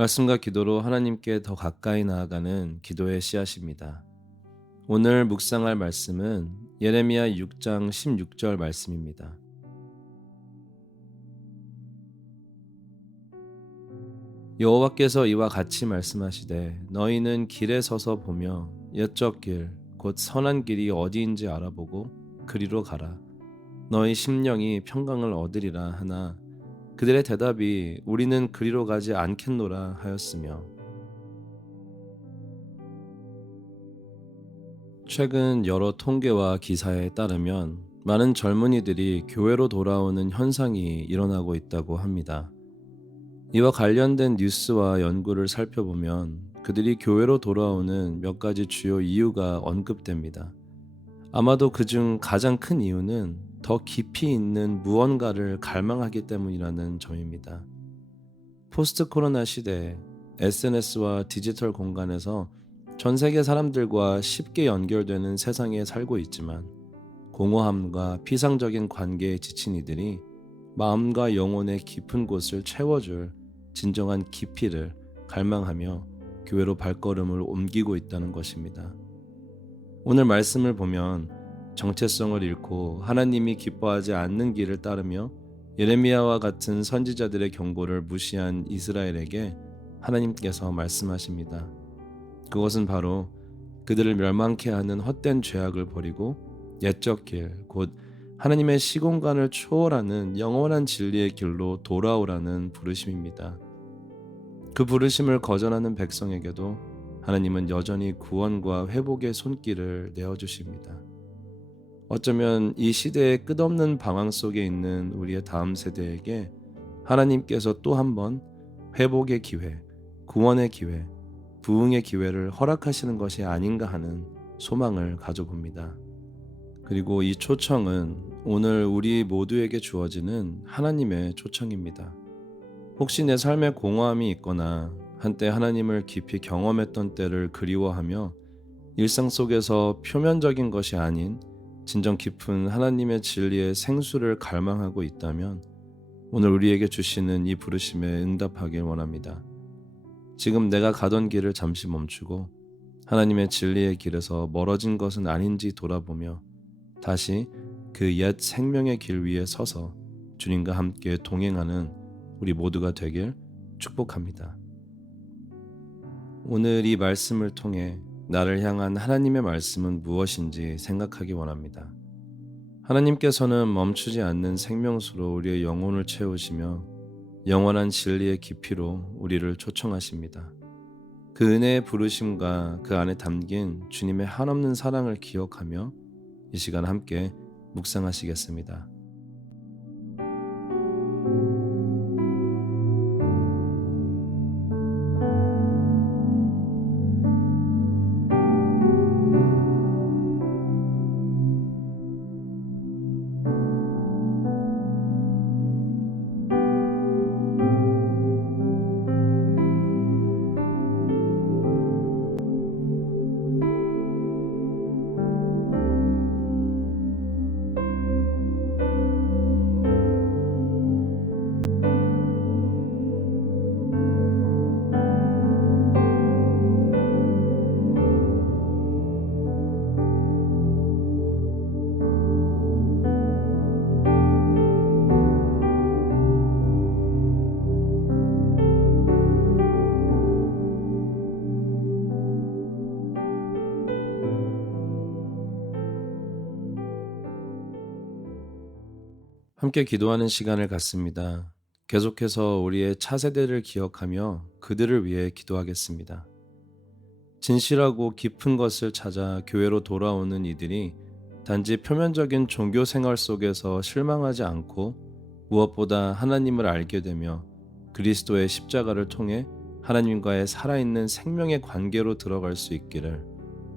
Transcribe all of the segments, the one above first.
말씀과 기도로 하나님께 더 가까이 나아가는 기도의 씨앗입니다. 오늘 묵상할 말씀은 예레미야 6장 16절 말씀입니다. 여호와께서 이와 같이 말씀하시되 너희는 길에 서서 보며 옛적 길 곧 선한 길이 어디인지 알아보고 그리로 가라 너희 심령이 평강을 얻으리라 하나 그들의 대답이 우리는 그리로 가지 않겠노라 하였으며 최근 여러 통계와 기사에 따르면 많은 젊은이들이 교회로 돌아오는 현상이 일어나고 있다고 합니다. 이와 관련된 뉴스와 연구를 살펴보면 그들이 교회로 돌아오는 몇 가지 주요 이유가 언급됩니다. 아마도 그중 가장 큰 이유는 더 깊이 있는 무언가를 갈망하기 때문이라는 점입니다. 포스트 코로나 시대에 SNS와 디지털 공간에서 전 세계 사람들과 쉽게 연결되는 세상에 살고 있지만 공허함과 피상적인 관계에 지친 이들이 마음과 영혼의 깊은 곳을 채워줄 진정한 깊이를 갈망하며 교회로 발걸음을 옮기고 있다는 것입니다. 오늘 말씀을 보면 정체성을 잃고 하나님이 기뻐하지 않는 길을 따르며 예레미야와 같은 선지자들의 경고를 무시한 이스라엘에게 하나님께서 말씀하십니다. 그것은 바로 그들을 멸망케 하는 헛된 죄악을 버리고 옛적 길, 곧 하나님의 시공간을 초월하는 영원한 진리의 길로 돌아오라는 부르심입니다. 그 부르심을 거절하는 백성에게도 하나님은 여전히 구원과 회복의 손길을 내어주십니다. 어쩌면 이 시대의 끝없는 방황 속에 있는 우리의 다음 세대에게 하나님께서 또 한 번 회복의 기회, 구원의 기회, 부흥의 기회를 허락하시는 것이 아닌가 하는 소망을 가져봅니다. 그리고 이 초청은 오늘 우리 모두에게 주어지는 하나님의 초청입니다. 혹시 내 삶에 공허함이 있거나 한때 하나님을 깊이 경험했던 때를 그리워하며 일상 속에서 표면적인 것이 아닌 진정 깊은 하나님의 진리의 생수를 갈망하고 있다면 오늘 우리에게 주시는 이 부르심에 응답하길 원합니다. 지금 내가 가던 길을 잠시 멈추고 하나님의 진리의 길에서 멀어진 것은 아닌지 돌아보며 다시 그 옛 생명의 길 위에 서서 주님과 함께 동행하는 우리 모두가 되길 축복합니다. 오늘 이 말씀을 통해 나를 향한 하나님의 말씀은 무엇인지 생각하기 원합니다. 하나님께서는 멈추지 않는 생명수로 우리의 영혼을 채우시며 영원한 진리의 깊이로 우리를 초청하십니다. 그 은혜의 부르심과 그 안에 담긴 주님의 한없는 사랑을 기억하며 이 시간 함께 묵상하시겠습니다. 함께 기도하는 시간을 갖습니다. 계속해서 우리의 차세대를 기억하며 그들을 위해 기도하겠습니다. 진실하고 깊은 것을 찾아 교회로 돌아오는 이들이 단지 표면적인 종교 생활 속에서 실망하지 않고 무엇보다 하나님을 알게 되며 그리스도의 십자가를 통해 하나님과의 살아있는 생명의 관계로 들어갈 수 있기를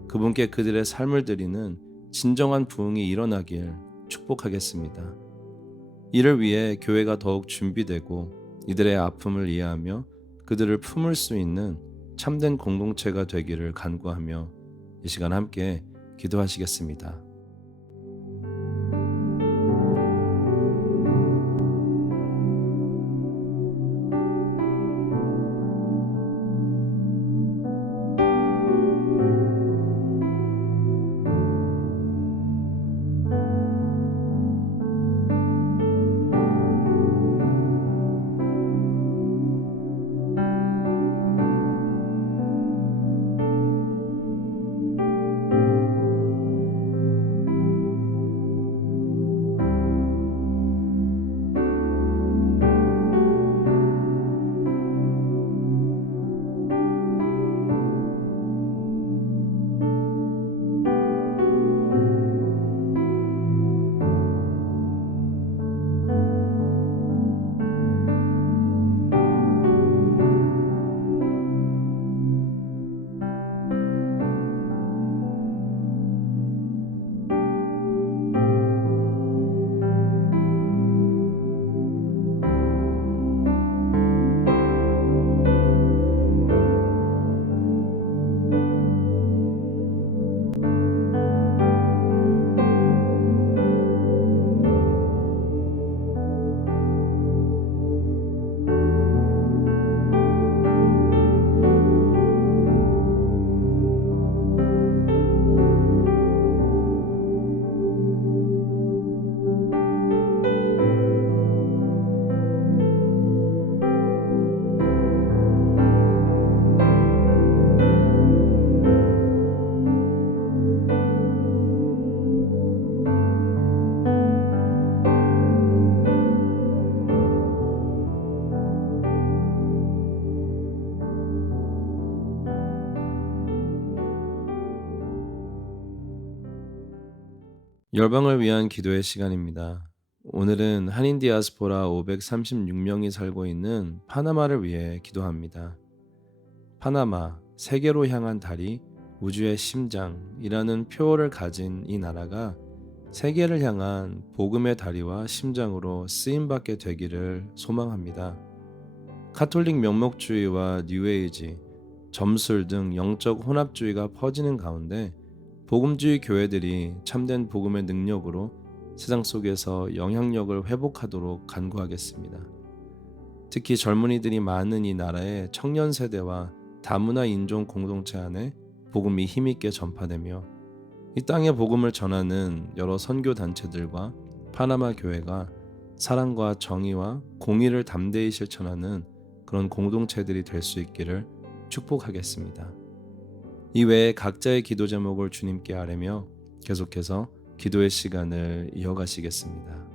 그분께 그들의 삶을 드리는 진정한 부흥이 일어나길 축복하겠습니다. 이를 위해 교회가 더욱 준비되고 이들의 아픔을 이해하며 그들을 품을 수 있는 참된 공동체가 되기를 간구하며 이 시간 함께 기도하시겠습니다. 열방을 위한 기도의 시간입니다. 오늘은 한인 디아스포라 536명이 살고 있는 파나마를 위해 기도합니다. 파나마, 세계로 향한 다리, 우주의 심장이라는 표어를 가진 이 나라가 세계를 향한 복음의 다리와 심장으로 쓰임받게 되기를 소망합니다. 카톨릭 명목주의와 뉴에이지, 점술 등 영적 혼합주의가 퍼지는 가운데 복음주의 교회들이 참된 복음의 능력으로 세상 속에서 영향력을 회복하도록 간구하겠습니다. 특히 젊은이들이 많은 이 나라의 청년 세대와 다문화 인종 공동체 안에 복음이 힘있게 전파되며 이 땅의 복음을 전하는 여러 선교 단체들과 파나마 교회가 사랑과 정의와 공의를 담대히 실천하는 그런 공동체들이 될 수 있기를 축복하겠습니다. 이외에 각자의 기도 제목을 주님께 아뢰며 계속해서 기도의 시간을 이어가시겠습니다.